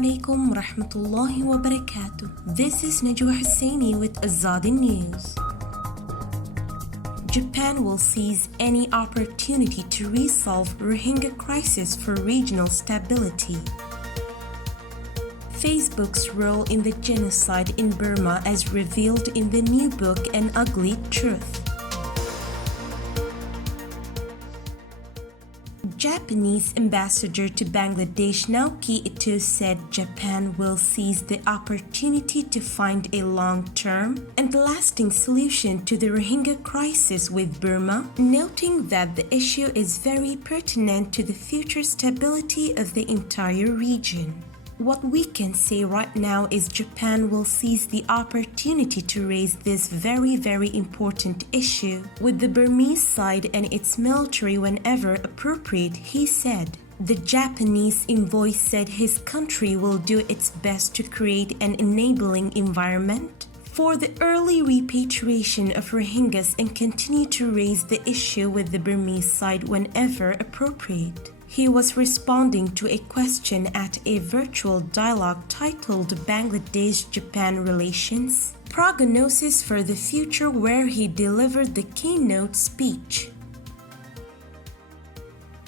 alaikum rahmatullahi wa barakatuh. This is Najwa Husseini with Azadi News. Japan will seize any opportunity to resolve Rohingya crisis for regional stability. Facebook's role in the genocide in Burma as revealed in the new book An Ugly Truth. Japanese ambassador to Bangladesh Naoki Ito said Japan will seize the opportunity to find a long-term and lasting solution to the Rohingya crisis with Burma, noting that the issue is very pertinent to the future stability of the entire region. What we can say right now is Japan will seize the opportunity to raise this very important issue with the Burmese side and its military whenever appropriate, he said. The Japanese envoy said his country will do its best to create an enabling environment for the early repatriation of Rohingyas and continue to raise the issue with the Burmese side whenever appropriate. He was responding to a question at a virtual dialogue titled Bangladesh-Japan Relations: Prognosis for the Future, where he delivered the keynote speech.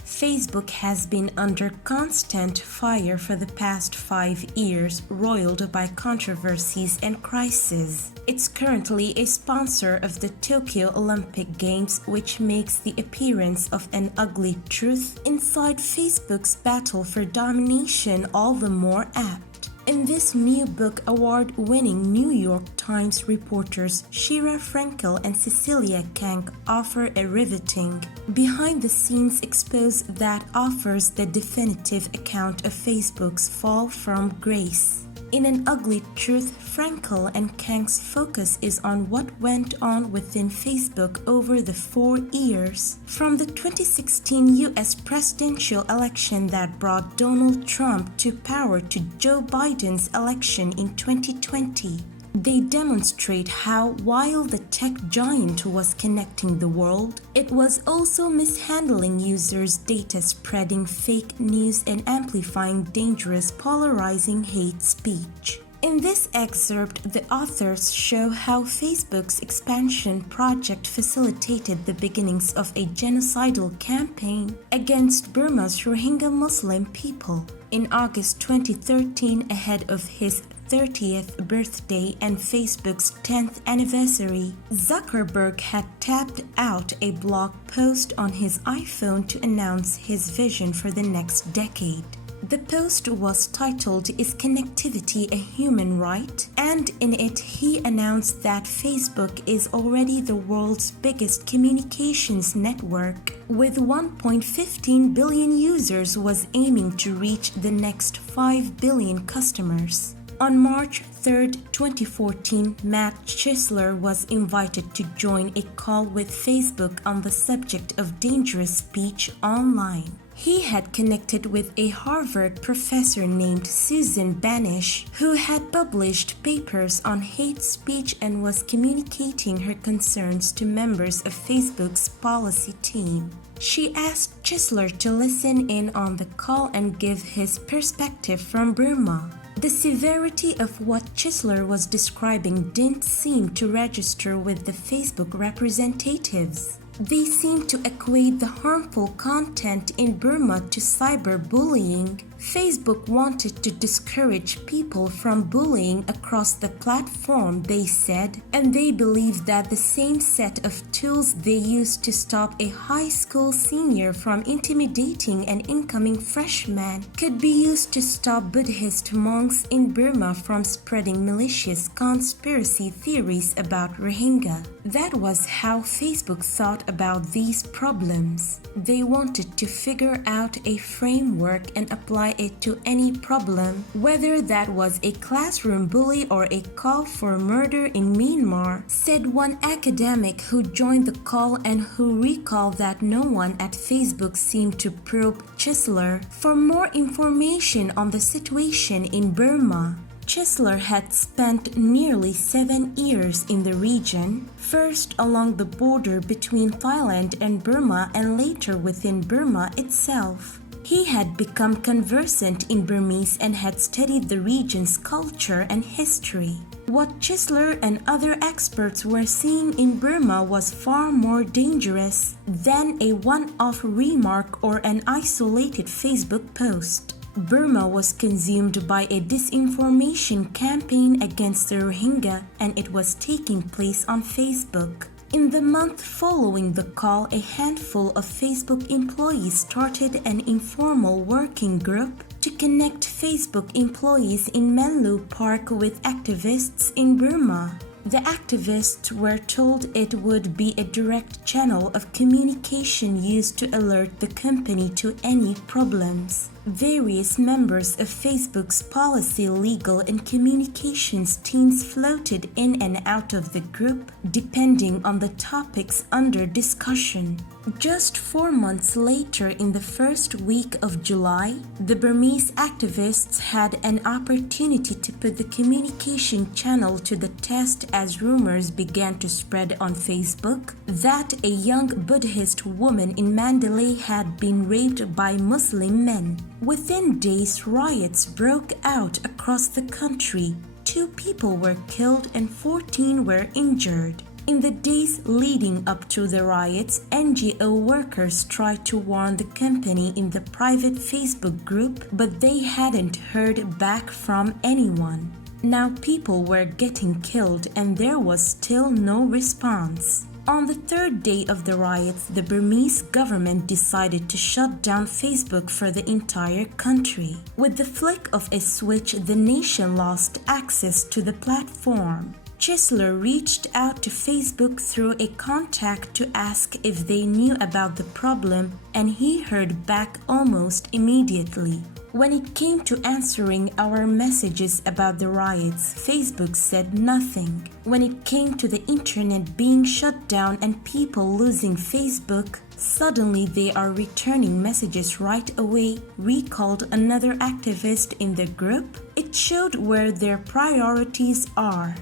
Facebook has been under constant fire for the past 5 years, roiled by controversies and crises. It's currently a sponsor of the Tokyo Olympic Games, which makes the appearance of An Ugly Truth inside Facebook's battle for domination all the more apt. In this new book, award-winning New York Times reporters Shira Frankel and Cecilia Kang offer a riveting, behind-the-scenes expose that offers the definitive account of Facebook's fall from grace. In An Ugly Truth, Frankel and Kang's focus is on what went on within Facebook over the 4 years, from the 2016 U.S. presidential election that brought Donald Trump to power to Joe Biden's election in 2020. They demonstrate how, while the tech giant was connecting the world, it was also mishandling users' data, spreading fake news, and amplifying dangerous, polarizing hate speech. In this excerpt, the authors show how Facebook's expansion project facilitated the beginnings of a genocidal campaign against Burma's Rohingya Muslim people. In August 2013, ahead of his 30th birthday and Facebook's 10th anniversary, Zuckerberg had tapped out a blog post on his iPhone to announce his vision for the next decade. The post was titled "Is Connectivity a Human Right?" and in it he announced that Facebook is already the world's biggest communications network, with 1.15 billion users, was aiming to reach the next 5 billion customers. On March 3, 2014, Matt Chisler was invited to join a call with Facebook on the subject of dangerous speech online. He had connected with a Harvard professor named Susan Banish, who had published papers on hate speech and was communicating her concerns to members of Facebook's policy team. She asked Chisler to listen in on the call and give his perspective from Burma. The severity of what Chisler was describing didn't seem to register with the Facebook representatives. They seemed to equate the harmful content in Burma to cyberbullying. Facebook wanted to discourage people from bullying across the platform, they said, and they believed that the same set of tools they used to stop a high school senior from intimidating an incoming freshman could be used to stop Buddhist monks in Burma from spreading malicious conspiracy theories about Rohingya. That was how Facebook thought about these problems. They wanted to figure out a framework and apply it to any problem, whether that was a classroom bully or a call for murder in Myanmar, said one academic who joined the call and who recalled that no one at Facebook seemed to probe Chisler for more information on the situation in Burma. Chisler had spent nearly 7 years in the region, first along the border between Thailand and Burma and later within Burma itself. He had become conversant in Burmese and had studied the region's culture and history. What Chisler and other experts were seeing in Burma was far more dangerous than a one-off remark or an isolated Facebook post. Burma was consumed by a disinformation campaign against the Rohingya, and it was taking place on Facebook. In the month following the call, a handful of Facebook employees started an informal working group to connect Facebook employees in Menlo Park with activists in Burma. The activists were told it would be a direct channel of communication used to alert the company to any problems. Various members of Facebook's policy, legal, and communications teams floated in and out of the group, depending on the topics under discussion. Just 4 months later, in the first week of July, the Burmese activists had an opportunity to put the communication channel to the test as rumors began to spread on Facebook that a young Buddhist woman in Mandalay had been raped by Muslim men. Within days, riots broke out across the country. 2 people were killed and 14 were injured. In the days leading up to the riots, NGO workers tried to warn the company in the private Facebook group, but they hadn't heard back from anyone. Now people were getting killed and there was still no response. On the 3rd day of the riots, the Burmese government decided to shut down Facebook for the entire country. With the flick of a switch, the nation lost access to the platform. Chisler reached out to Facebook through a contact to ask if they knew about the problem, and he heard back almost immediately. When it came to answering our messages about the riots, Facebook said nothing. When it came to the internet being shut down and people losing Facebook, suddenly they are returning messages right away, recalled another activist in the group. It showed where their priorities are.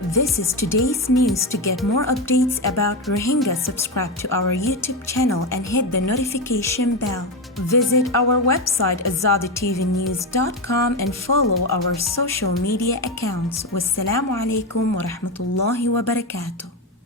This is today's news. To get more updates about Rohingya, subscribe to our YouTube channel and hit the notification bell. Visit our website azaditvnews.com and follow our social media accounts. Wassalamu alaikum wa rahmatullahi wa barakatuh.